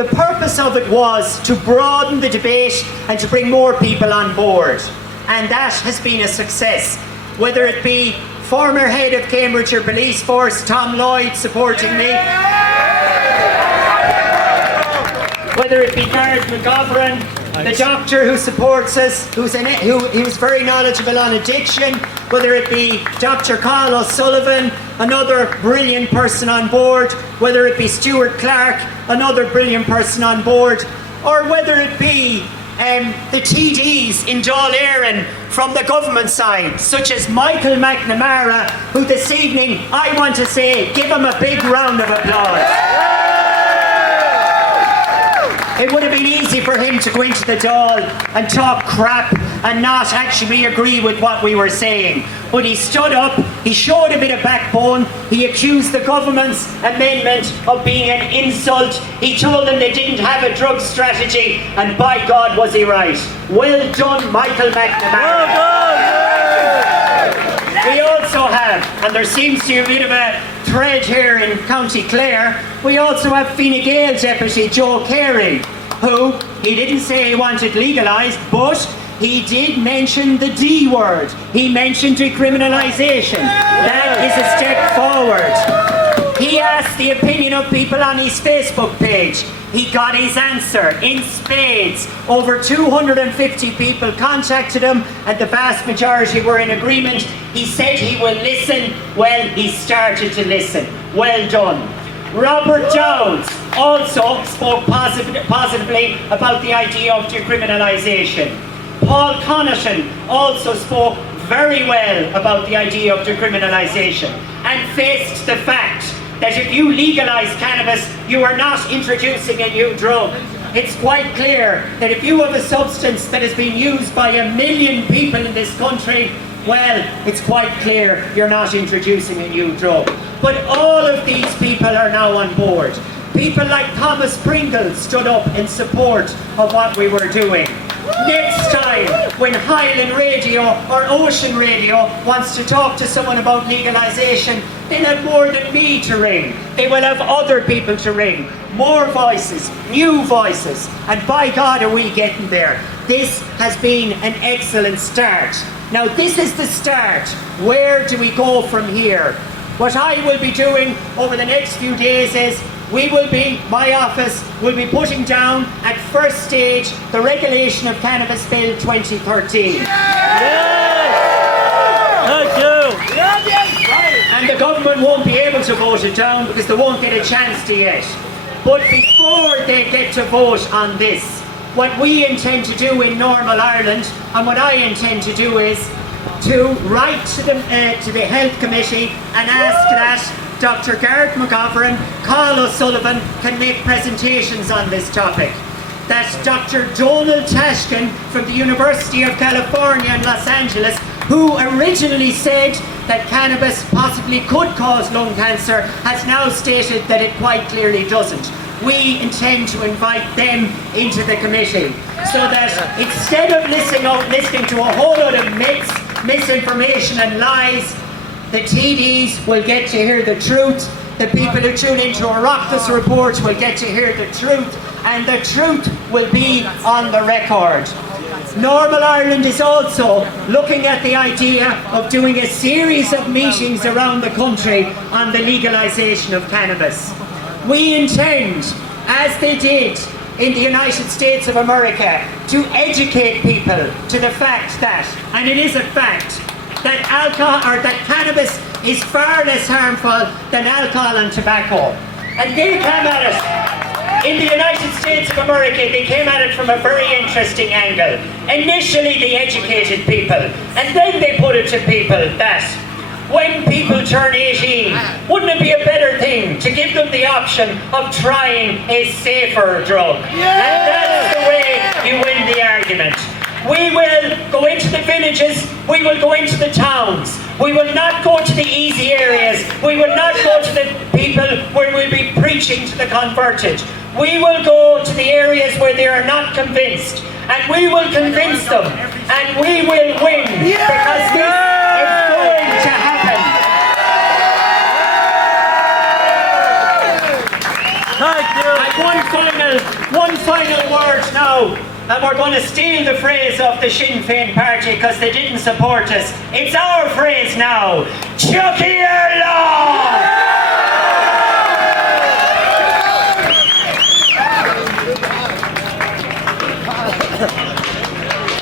The purpose of it was to broaden the debate and to bring more people on board. And that has been a success. Whether it be former head of Cambridgeshire Police Force, Tom Lloyd, supporting me. Whether it be Gareth McGovern, the doctor who supports us, who's very knowledgeable on addiction. Whether it be Dr. Carl O'Sullivan, another brilliant person on board. Whether it be Stuart Clark, another brilliant person on board. Or whether it be the TDs in Dáil Éireann from the government side, such as Michael McNamara, who this evening, I want to say, give him a big round of applause. It would have been easy for him to go into the Dáil and talk crap and not actually agree with what we were saying. But he stood up, he showed a bit of backbone, he accused the government's amendment of being an insult, he told them they didn't have a drug strategy, and by God was he right. Well done, Michael McNamara. We also have, and there seems to be a bit of a thread here in County Clare, we also have Fine Gael Deputy Joe Carey, who, he didn't say he wanted legalised, but he did mention the D word. He mentioned decriminalisation. That is a step forward. He asked the opinion of people on his Facebook page. He got his answer in spades. Over 250 people contacted him, and the vast majority were in agreement. He said he will listen. Well, he started to listen. Well done. Robert Dowds also spoke positively about the idea of decriminalisation. Paul Connaughton also spoke very well about the idea of decriminalisation and faced the fact that if you legalise cannabis, you are not introducing a new drug. It's quite clear that if you have a substance that has been used by 1 million people in this country, well, it's quite clear you're not introducing a new drug. But all of these people are now on board. People like Thomas Pringle stood up in support of what we were doing. Next time, when Highland Radio or Ocean Radio wants to talk to someone about legalisation, they'll have more than me to ring. They will have other people to ring. More voices, new voices, and by God are we getting there. This has been an excellent start. Now this is the start. Where do we go from here? What I will be doing over the next few days is my office will be putting down at first stage the regulation of Cannabis Bill 2013. Yes! Thank you! And the government won't be able to vote it down because they won't get a chance to yet. But before they get to vote on this, what we intend to do in Normal Ireland, and what I intend to do is to write to the Health Committee and ask that Dr. Gareth McGovern, Carl O'Sullivan can make presentations on this topic. That Dr. Donald Tashkin from the University of California in Los Angeles, who originally said that cannabis possibly could cause lung cancer, has now stated that it quite clearly doesn't. We intend to invite them into the committee so that instead of listening to a whole lot of myths, misinformation and lies, the TDs will get to hear the truth. The people who tune into Oireachtas reports will get to hear the truth, and the truth will be on the record. Normal Ireland is also looking at the idea of doing a series of meetings around the country on the legalisation of cannabis. We intend, as they did in the United States of America, to educate people to the fact that, and it is a fact, that cannabis is far less harmful than alcohol and tobacco. And they came at it, in the United States of America, they came at it from a very interesting angle. Initially they educated people, and then they put it to people that when people turn 18, wouldn't it be a better thing to give them the option of trying a safer drug? Yeah! And that's the way you win the argument. We will go into the villages, we will go into the towns. We will not go to the easy areas. We will not go to the people where we'll be preaching to the converted. We will go to the areas where they are not convinced. And we will convince them. And we will win. Because this is going to happen. Thank you. And one final now, and we're going to steal the phrase of the Sinn Féin party because they didn't support us. It's our phrase now. Chucky